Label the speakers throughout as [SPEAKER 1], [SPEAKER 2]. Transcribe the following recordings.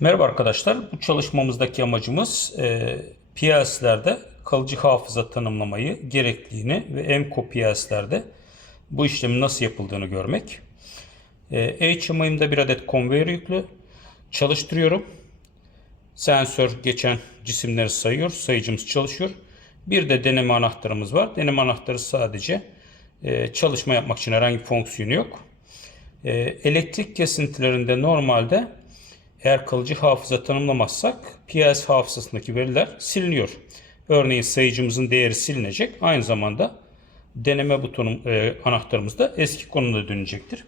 [SPEAKER 1] Merhaba arkadaşlar. Bu çalışmamızdaki amacımız e, PLC'lerde kalıcı hafıza tanımlamayı, gerekliliğini ve MCO PLC'lerde bu işlemin nasıl yapıldığını görmek. E, HMI'mde bir adet konveyör yüklü. Çalıştırıyorum. Sensör geçen cisimleri sayıyor. Sayıcımız çalışıyor. Bir de deneme anahtarımız var. Deneme anahtarı sadece e, çalışma yapmak için herhangi bir fonksiyonu yok. E, elektrik kesintilerinde normalde eğer kalıcı hafıza tanımlamazsak PLC hafızasındaki veriler siliniyor. Örneğin sayıcımızın değeri silinecek. Aynı zamanda deneme butonu e, anahtarımız da eski konumuna dönecektir.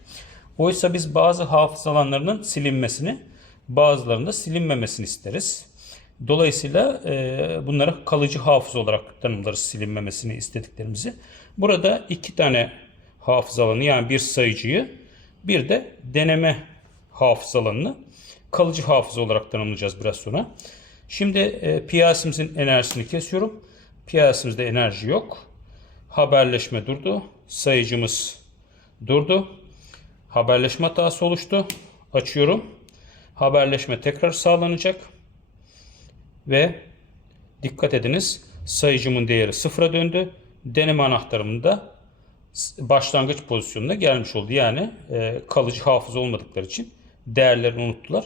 [SPEAKER 1] Oysa biz bazı hafıza alanlarının silinmesini, bazılarında silinmemesini isteriz. Dolayısıyla e, bunlara kalıcı hafıza olarak tanımlarız silinmemesini istediklerimizi. Burada iki tane hafıza alanı yani bir sayıcıyı bir de deneme hafıza alanını kalıcı hafıza olarak tanımlayacağız biraz sonra. Şimdi e, PLC'mizin enerjisini kesiyorum. PLC'mizde enerji yok. Haberleşme durdu. Sayıcımız durdu. Haberleşme hatası oluştu. Açıyorum. Haberleşme tekrar sağlanacak. Ve dikkat ediniz sayıcımın değeri sıfıra döndü. Deneme anahtarımın da başlangıç pozisyonuna gelmiş oldu. Yani e, kalıcı hafıza olmadıkları için değerlerini unuttular.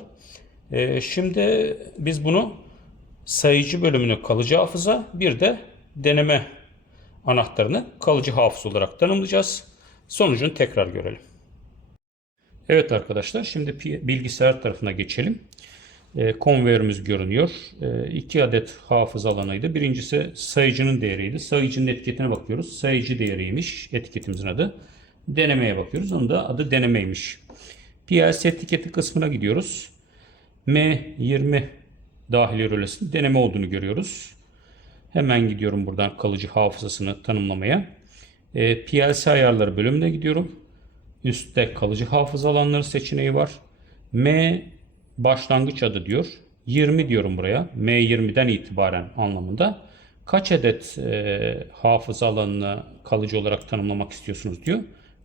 [SPEAKER 1] E, şimdi biz bunu sayıcı bölümünü kalıcı hafıza bir de deneme anahtarını kalıcı hafıza olarak tanımlayacağız. Sonucunu tekrar görelim. Evet arkadaşlar şimdi bilgisayar tarafına geçelim. E, konveyörümüz görünüyor. E, iki adet hafıza alanıydı. Birincisi sayıcının değeriydi. Sayıcının etiketine bakıyoruz. Sayıcı değeriymiş etiketimizin adı. Denemeye bakıyoruz. Onun da adı denemeymiş. PLC etiketi kısmına gidiyoruz. M20 dahili rölesinin deneme olduğunu görüyoruz. Hemen gidiyorum buradan kalıcı hafızasını tanımlamaya. E, PLC ayarları bölümüne gidiyorum. Üstte kalıcı hafıza alanları seçeneği var. M başlangıç adı diyor. 20 diyorum buraya. M20'den itibaren anlamında. Kaç adet e, hafıza alanını kalıcı olarak tanımlamak istiyorsunuz diyor.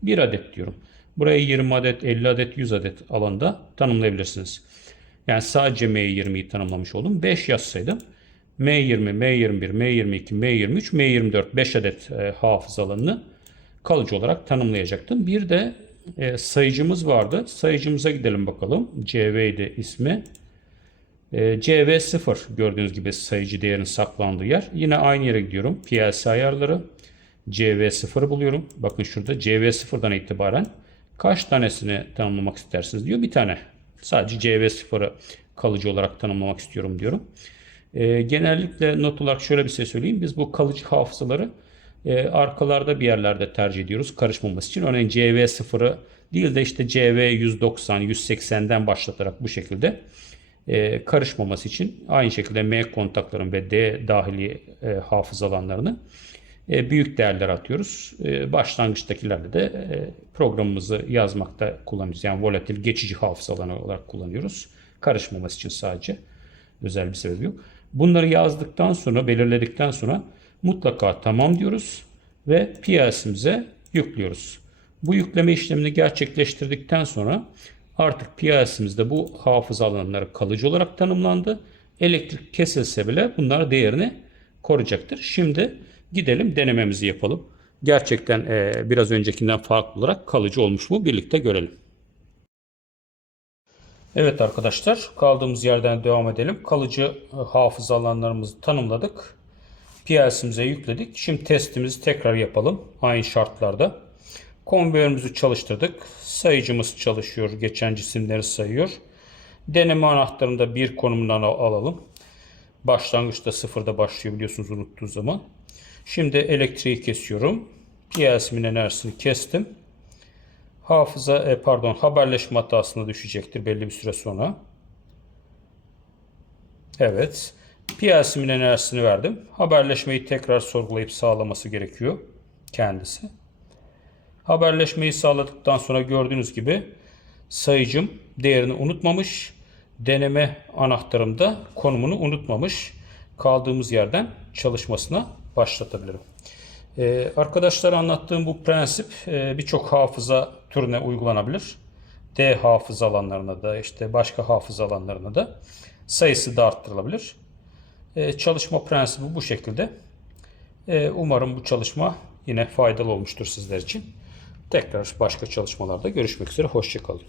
[SPEAKER 1] 1 adet diyorum. Buraya 20 adet, 50 adet, 100 adet alanda tanımlayabilirsiniz. Yani sadece M20'yi tanımlamış oldum. 5 yazsaydım M20, M21, M22, M23, M24 5 adet e, hafıza alanını kalıcı olarak tanımlayacaktım. Bir de e, sayıcımız vardı. Sayıcımıza gidelim bakalım. CV ismi. E, CV0 gördüğünüz gibi sayıcı değerinin saklandığı yer. Yine aynı yere gidiyorum. PLC ayarları. CV0'ı buluyorum. Bakın şurada CV0'dan itibaren kaç tanesini tanımlamak istersiniz diyor. Bir tane. Sadece CV0'ı kalıcı olarak tanımlamak istiyorum diyorum. E, genellikle not olarak şöyle bir şey söyleyeyim. Biz bu kalıcı hafızaları e, arkalarda bir yerlerde tercih ediyoruz karışmaması için. Örneğin CV0'ı değil de işte CV190, 180'den başlatarak bu şekilde e, karışmaması için aynı şekilde M kontakların ve D dahili e, hafıza alanlarını büyük değerler atıyoruz. E, başlangıçtakilerde de e, programımızı yazmakta kullanıyoruz. Yani volatil geçici hafıza alanı olarak kullanıyoruz. Karışmaması için sadece özel bir sebebi yok. Bunları yazdıktan sonra, belirledikten sonra mutlaka tamam diyoruz ve PLC'mize yüklüyoruz. Bu yükleme işlemini gerçekleştirdikten sonra artık PLC'mizde bu hafıza alanları kalıcı olarak tanımlandı. Elektrik kesilse bile bunlar değerini koruyacaktır. Şimdi gidelim denememizi yapalım. Gerçekten e, biraz öncekinden farklı olarak kalıcı olmuş mu birlikte görelim. Evet arkadaşlar kaldığımız yerden devam edelim. Kalıcı e, hafıza alanlarımızı tanımladık. PLC'mize yükledik. Şimdi testimizi tekrar yapalım. Aynı şartlarda. Konveyörümüzü çalıştırdık. Sayıcımız çalışıyor. Geçen cisimleri sayıyor. Deneme anahtarını da bir konumundan al- alalım. Başlangıçta sıfırda başlıyor biliyorsunuz unuttuğu zaman. Şimdi elektriği kesiyorum. PLC'min enerjisini kestim. Hafıza e, pardon haberleşme hatasına düşecektir belli bir süre sonra. Evet. PLC'min enerjisini verdim. Haberleşmeyi tekrar sorgulayıp sağlaması gerekiyor kendisi. Haberleşmeyi sağladıktan sonra gördüğünüz gibi sayıcım değerini unutmamış. Deneme anahtarım da konumunu unutmamış. Kaldığımız yerden çalışmasına başlatabilirim. Ee, arkadaşlar anlattığım bu prensip e, birçok hafıza türüne uygulanabilir. D hafıza alanlarına da işte başka hafıza alanlarına da sayısı da arttırılabilir. E, çalışma prensibi bu şekilde. E, umarım bu çalışma yine faydalı olmuştur sizler için. Tekrar başka çalışmalarda görüşmek üzere. Hoşçakalın.